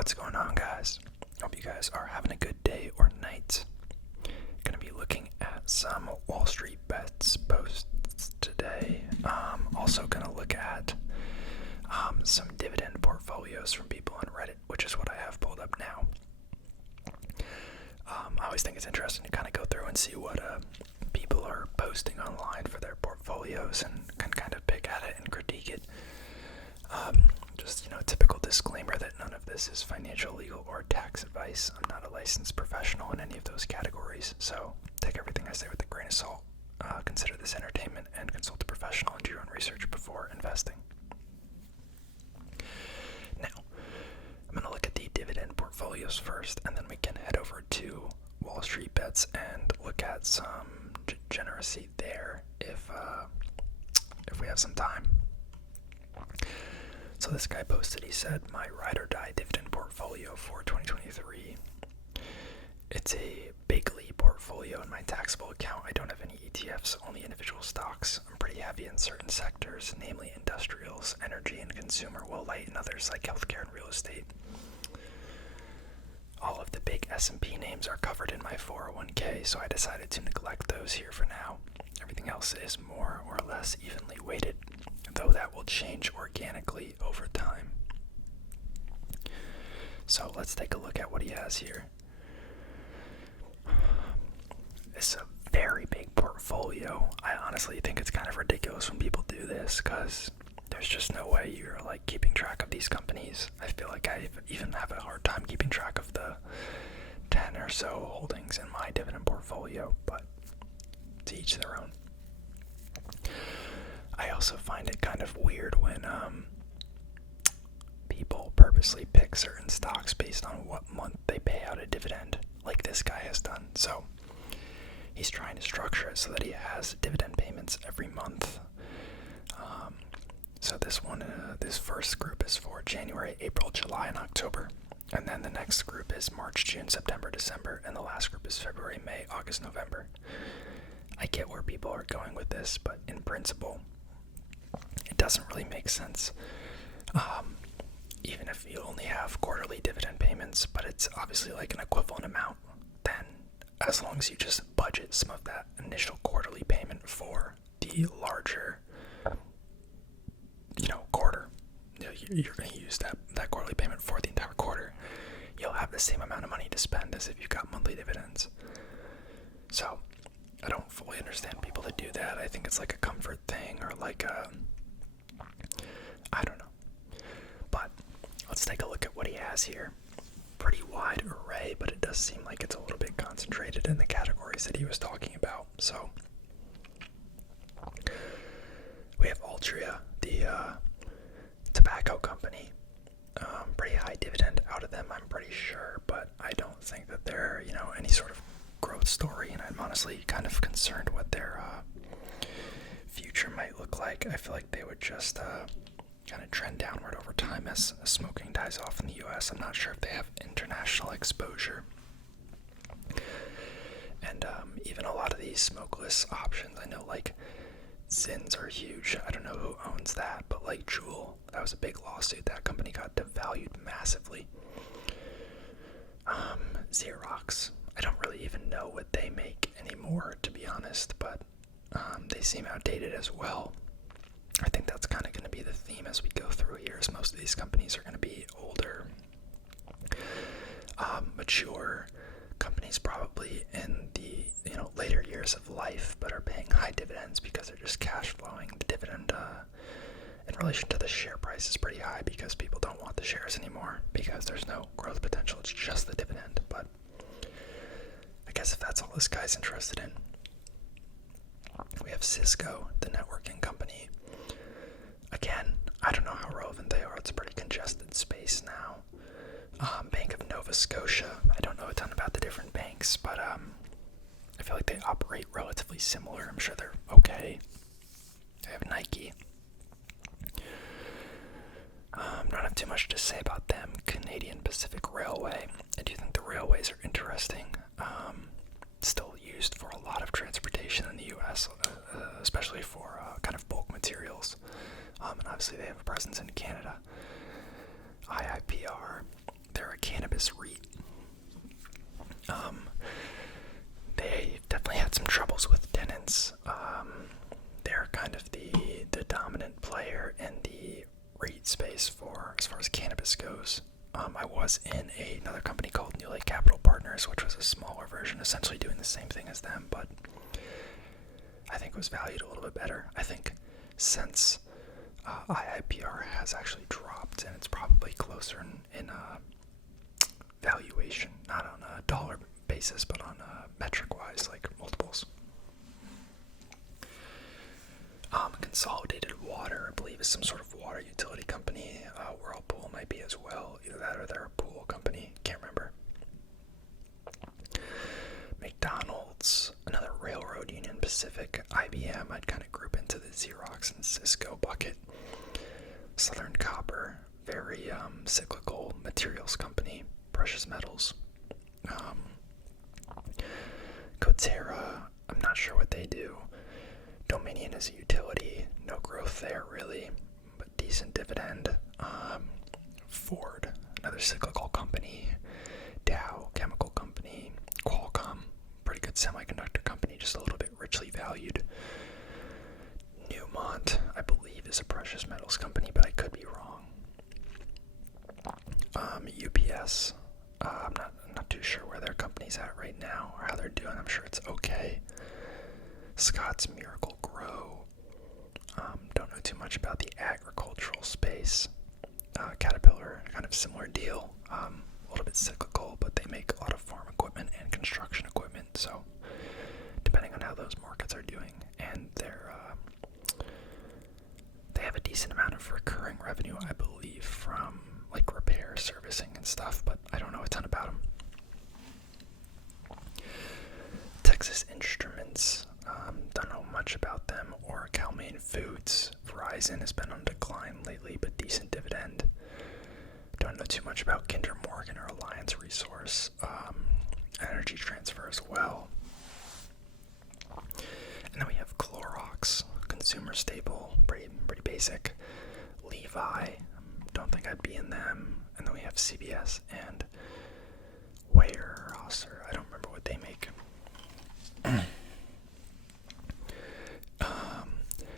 What's going on, guys? Hope you guys are having a good day or night. Gonna be looking at some Wall Street Bets posts today. Also gonna look at some dividend portfolios from people on Reddit, which is what I have pulled up now. I always think it's interesting to kind of go through and see what people are posting online for their portfolios and can kind of pick at it and critique it. Just, typical disclaimer that none of this is financial, legal, or tax advice. I'm not a licensed professional in any of those categories, so take everything I say with a grain of salt. Consider this entertainment and consult a professional and do your own research before investing. Now, I'm going to look at the dividend portfolios first, and then we can head over to Wall Street Bets and look at some degeneracy there if we have some time. So this guy posted, he said, my ride or die dividend portfolio for 2023. It's a bigly portfolio in my taxable account. I don't have any ETFs, only individual stocks. I'm pretty heavy in certain sectors, namely industrials, energy, and consumer, while light in others like healthcare and real estate. All of the big S&P names are covered in my 401k, so I decided to neglect those here for now. Everything else is more or less evenly weighted, though that will change organically over time. So let's take a look at what he has here. It's a very big portfolio. I honestly think it's kind of ridiculous when people do this, because there's just no way you're keeping track of these companies. I feel like I even have a hard time keeping track of the 10 or so holdings in my dividend portfolio, but to each their own. I also find it kind of weird when people purposely pick certain stocks based on what month they pay out a dividend, like this guy has done. So he's trying to structure it so that he has dividend payments every month. So this first group is for January, April, July, and October. And then the next group is March, June, September, December. And the last group is February, May, August, November. I get where people are going with this, but in principle, it doesn't really make sense. Even if you only have quarterly dividend payments, but it's obviously an equivalent amount, then as long as you just budget some of that initial quarterly payment for the larger quarter, you're going to use that quarterly payment for the entire quarter, you'll have the same amount of money to spend as if you've got monthly dividends. So I don't fully understand people that do that. I think it's a comfort thing or I don't know. But let's take a look at what he has here. Pretty wide array, but it does seem like it's a little bit concentrated in the categories that he was talking about. So we have Altria, the tobacco company. Pretty high dividend out of them, I'm pretty sure, but I don't think that they're, any sort of growth story, and I'm honestly kind of concerned what their future might look like. I feel like they would just kind of trend downward over time as smoking dies off in the US. I'm not sure if they have international exposure. And even a lot of these smokeless options, I know Zins are huge. I don't know who owns that, but Juul, that was a big lawsuit. That company got devalued massively. Xerox, I don't really even know what they make anymore, to be honest, but they seem outdated as well. I think that's kind of going to be the theme as we go through here, is most of these companies are going to be older, mature companies, probably in the later years of life, but are paying high dividends because they're just cash flowing. The dividend in relation to the share price is pretty high because people don't want the shares anymore because there's no growth potential. It's just the dividend. But I guess if that's all this guy's interested in. We have Cisco, the networking company. Again, I don't know how relevant they are. It's a pretty congested space now. Bank of Nova Scotia. I don't know a ton about the different banks, but I feel like they operate relatively similar. I'm sure they're okay. They have Nike. Don't have too much to say about them. Canadian Pacific Railway. I do think the railways are interesting. Still used for a lot of transportation in the U.S., especially for kind of bulk materials. And obviously they have a presence in Canada. IIPR, they're space for as far as cannabis goes. I was in another company called New Lake Capital Partners, which was a smaller version, essentially doing the same thing as them, but I think it was valued a little bit better. I think since IIPR has actually dropped, and it's probably closer in valuation, not on a dollar basis, but on a metric-wise, like multiples. Consolidated Water, I believe, is some sort of water utility company. Whirlpool might be as well. Either that or they're a pool company. Can't remember. McDonald's, another railroad, Union Pacific, IBM, I'd kind of group into the Xerox and Cisco bucket. Southern Copper, very cyclical materials company. Precious metals. Coterra, I'm not sure what they do. Dominion is a utility, no growth there really, but decent dividend. Ford, another cyclical company. Dow, chemical company. Qualcomm, pretty good semiconductor company, just a little bit richly valued. Newmont, I believe, is a precious metals company, but I could be wrong. UPS, I'm not too sure where their company's at right now or how they're doing. I'm sure it's okay. Scott's Miracle Grow. Don't know too much about the agricultural space. Caterpillar, kind of similar deal. A little bit cyclical, but they make a lot of farm equipment and construction equipment. So, depending on how those markets are doing, and they have a decent amount of recurring revenue, I believe, from like repair, servicing, and stuff. But I don't know a ton about them. Texas Instruments. Don't know much about them. Or Cal-Maine Foods. Verizon has been on decline lately, but decent dividend. Don't know too much about Kinder Morgan or Alliance Resource. Energy Transfer as well. And then we have Clorox, consumer staple, pretty basic. Levi, don't think I'd be in them. And then we have CBS and Weyerhaeuser. I don't remember what they make.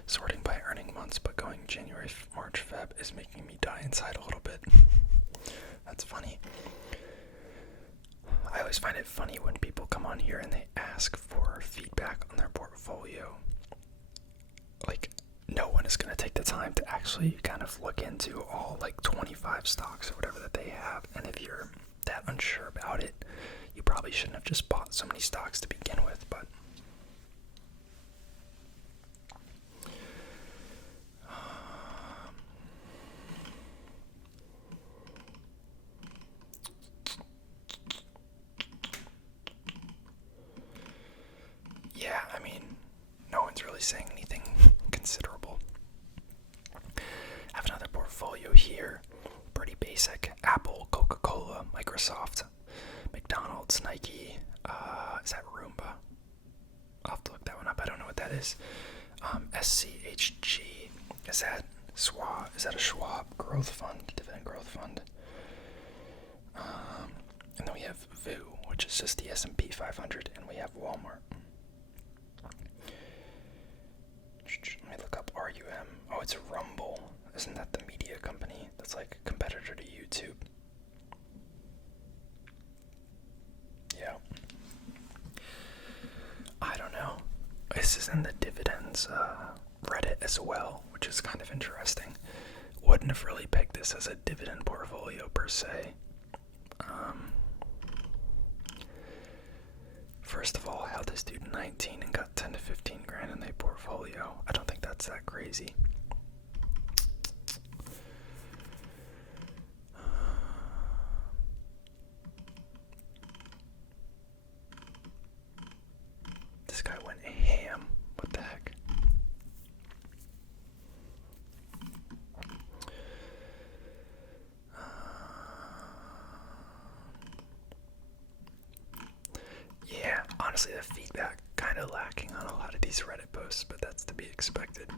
Sorting by earning months, but going January, March, Feb is making me die inside a little bit. That's funny. I always find it funny when people come on here and they ask for feedback on their portfolio. Like, no one is going to take the time to actually kind of look into all like 25 stocks or whatever that they have. And if you're that unsure about it, you probably shouldn't have just bought so many stocks to begin with, but yeah, I mean, no one's really saying anything considerable. I have another portfolio here, pretty basic. Apple, Coca-Cola, Microsoft, McDonald's, Nike, is that Roomba? I'll have to look that one up. I don't know what that is. SCHG, is that Schwab? Is that a Schwab growth fund, dividend growth fund? And then we have VU, which is just the S&P 500, and we have Walmart. Let me look up RUM. Oh, it's Rumble. Isn't that the media company that's like a competitor to YouTube? Yeah. I don't know. This is in the dividends Reddit as well, which is kind of interesting. Wouldn't have really pegged this as a dividend portfolio per se. First of all, how this dude 19 and got 10 to 15 grand in their portfolio. I don't think that's that crazy. This guy went ham. What the heck? Yeah, honestly, the feedback kind of lacking on a lot of these Reddit posts, but that's to be expected.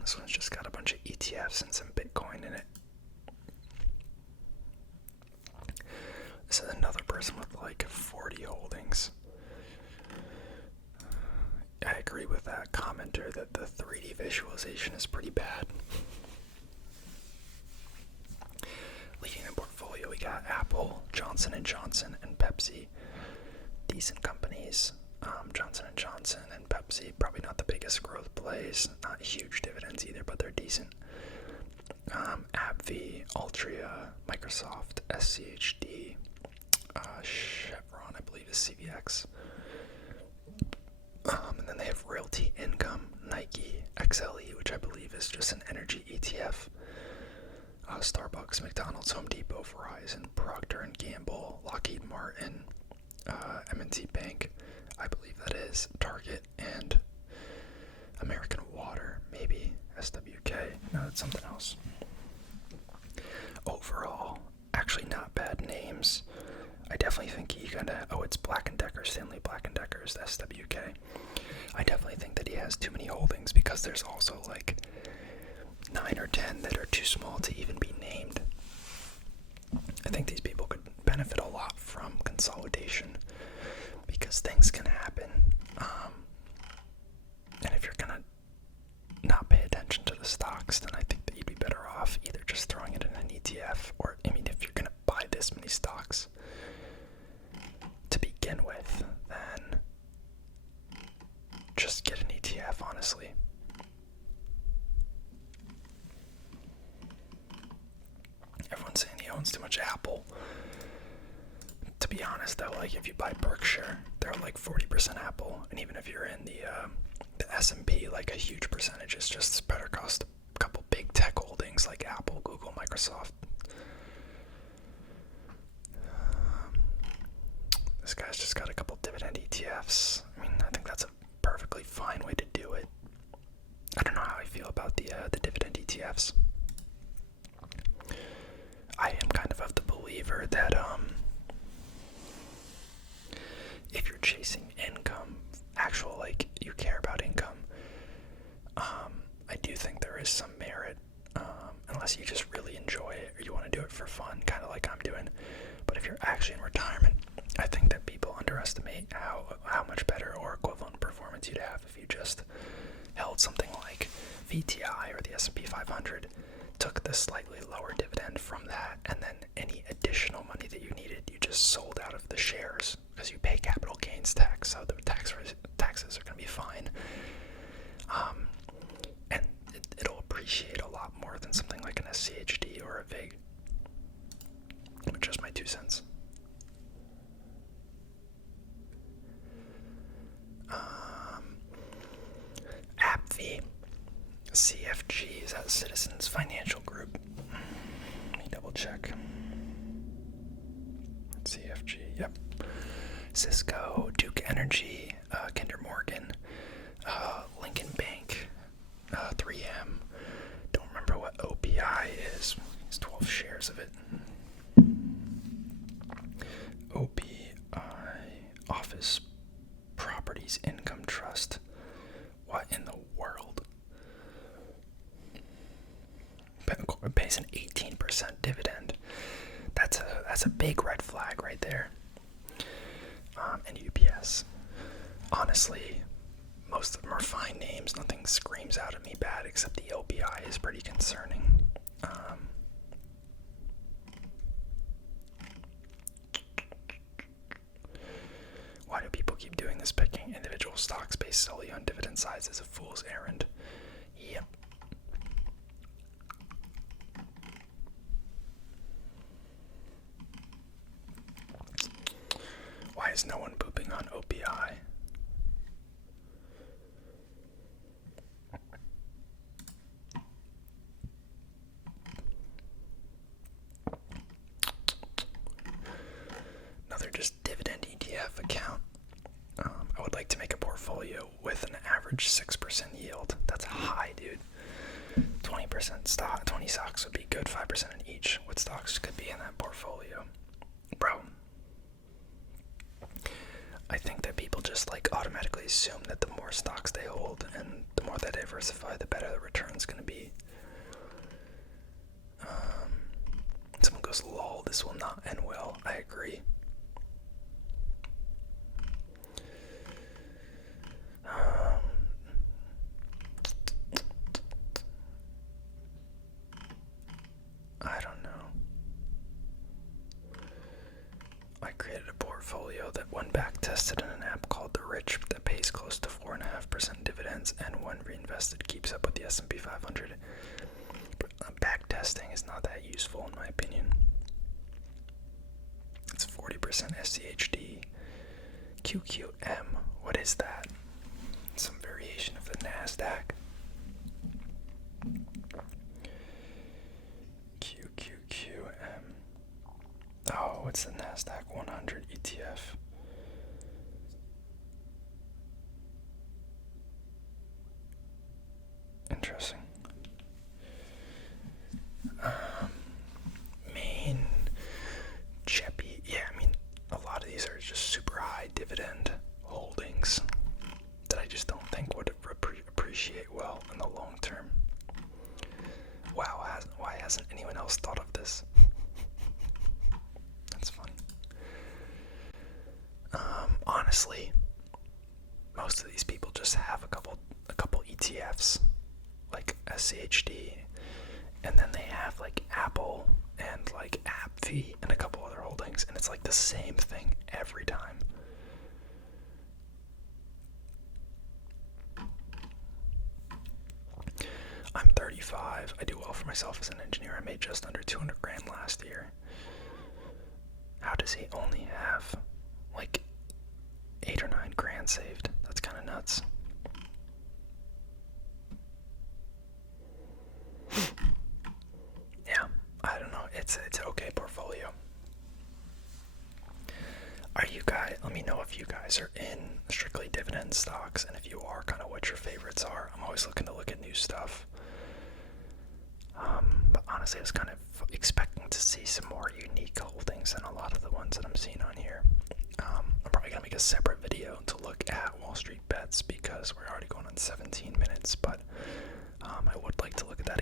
This one's just got a bunch of ETFs and some Bitcoin in it. This is another person with like 40 holdings. I agree with that commenter that the 3D visualization is pretty bad. got Apple, Johnson and Johnson, and Pepsi. Decent companies. Johnson and Johnson and Pepsi, probably not the biggest growth plays, not huge dividends either, but they're decent. AbbVie, Altria, Microsoft, SCHD, Chevron, I believe is CVX. And then they have Realty Income, Nike, XLE, which I believe is just an energy ETF. Starbucks, McDonald's, Home Depot, Verizon, Procter & Gamble, Lockheed Martin, M&T Bank, I believe that is, Target, and American Water, maybe, SWK. No, that's something else. Overall, actually not bad names. I definitely think he it's Black & Decker, Stanley Black & Decker's, the SWK. I definitely think that he has too many holdings because there's also like 9 or 10 that are too small to even be named. I think these people could benefit a lot from consolidation because things can happen. And if you're gonna not pay attention to the stocks, then I think that you'd be better off either just throwing it in an ETF, or I mean, if you're gonna buy this many stocks to begin with, then just get an ETF, honestly. Everyone's saying he owns too much Apple. To be honest though, like if you buy Berkshire, they're like 40% Apple, and even if you're in the S&P, like a huge percentage is just spread across a couple big tech holdings like Apple, Google, Microsoft. This guy's just got a couple dividend ETFs. I mean, I think that's a perfectly fine way to do it. I don't know how I feel about the dividend ETFs. I am kind of the believer that if you're chasing income, actual, like, you care about income, I do think there is some merit, unless you just really enjoy it or you want to do it for fun, kind of like I'm doing. But if you're actually in retirement, I think that people underestimate how much better or equivalent performance you'd have if you just held something like VTI or the S&P 500, took the slightly lower dividend from that, and then any additional money that you needed, you just sold out of the shares because you pay capital gains tax, so the taxes are going to be fine. And it'll appreciate a lot more than something like an SCHD or a VIG. Just my 2 cents. AbbVie, CFG, is that Citizens Financial Group? Let me double check. CFG, yep. Cisco, Duke Energy, Kinder Morgan, Lincoln Bank, 3M. Don't remember what OPI is. It's 12 shares of it. OPI, Office Properties Income Trust. What in the world? It pays an 18% dividend. That's a big red flag right there. And UPS. Honestly, most of them are fine names. Nothing screams out at me bad, except the OPI is pretty concerning. Why do people keep doing this? Picking individual stocks based solely on dividend size is a fool's errand. Yep. Why is no one pooping on OPI? Another just dividend ETF account. I would like to make a portfolio with an average 6% yield. That's high, dude. 20% stock, 20 stocks would be good, 5% in each. What stocks could be in that portfolio? Bro, I think that people just like automatically assume that the more stocks they hold and the more they diversify, the better the return's gonna be. Someone goes, lol, this will not end well. I agree. I don't know. created a portfolio that one back tested in an app called The Rich that pays close to 4.5% dividends, and one reinvested keeps up with the S&P 500. Back testing is not that useful in my opinion. It's 40% SCHD. QQM, what is that? Some variation of the NASDAQ. QQQM. Oh, it's the NASDAQ 100 ETF. Interesting. Main Cheppy. Yeah, I mean, a lot of these are just super high dividend holdings that I just don't think would appreciate well in the long term. Wow, why hasn't anyone else thought of this? That's funny. Honestly, most of these people just have a couple ETFs, like SCHD, and then they have like Apple and like AppV and a couple other holdings, and it's like the same thing every time. I'm 35. I do well for myself as an engineer. I made just under 200 grand last year. How does he only have like 8 or 9 grand saved? That's kind of nuts. Yeah, I don't know. It's an okay portfolio. Are you guys? Let me know if you guys are in strictly dividend stocks, and if you are, kind of what your favorites are. I'm always looking to look at new stuff. But honestly, I was kind of expecting to see some more unique holdings than a lot of the ones that I'm seeing on here. I'm probably gonna make a separate video to look at Wall Street bets because we're already going on 17 minutes. But I would like to look at that